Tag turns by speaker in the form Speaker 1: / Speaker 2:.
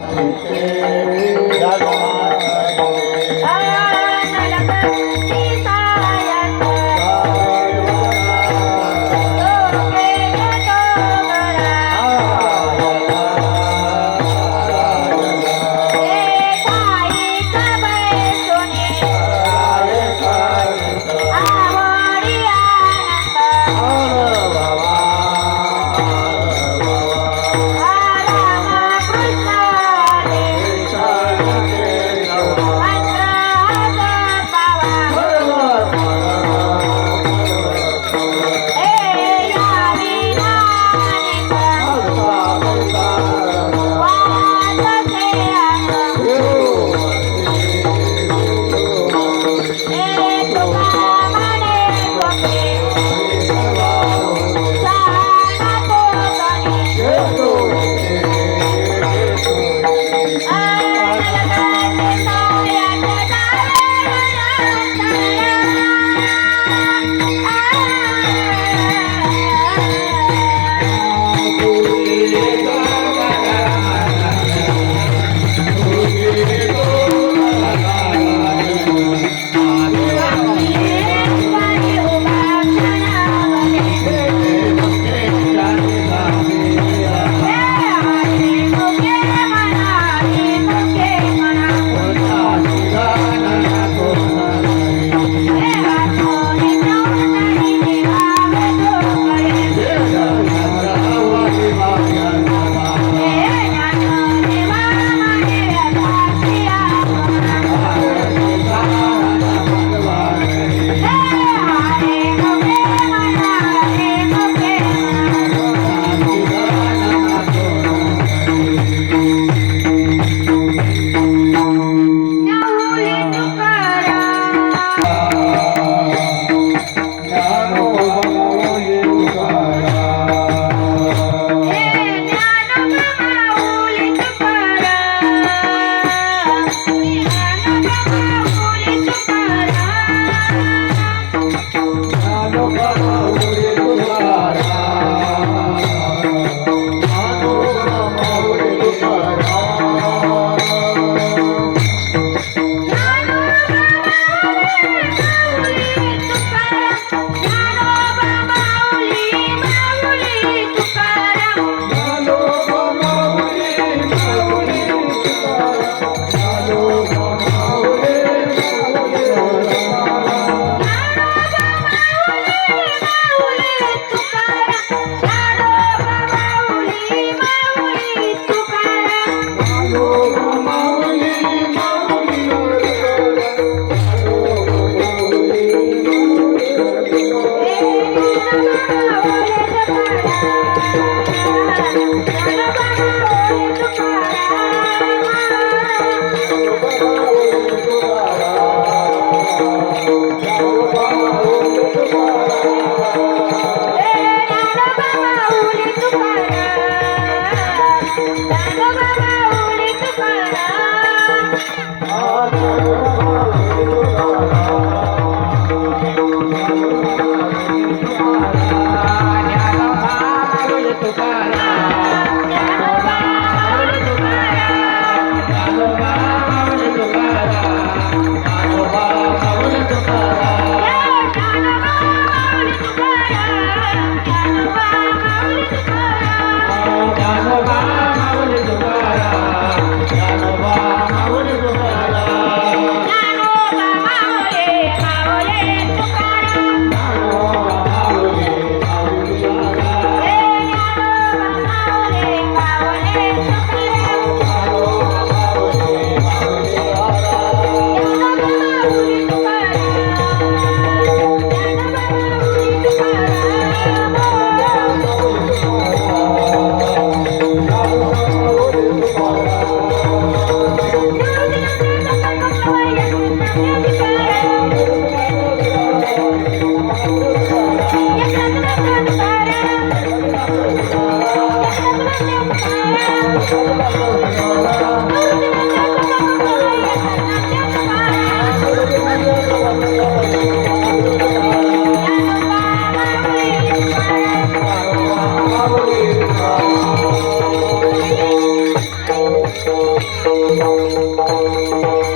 Speaker 1: Thank you. Thank you.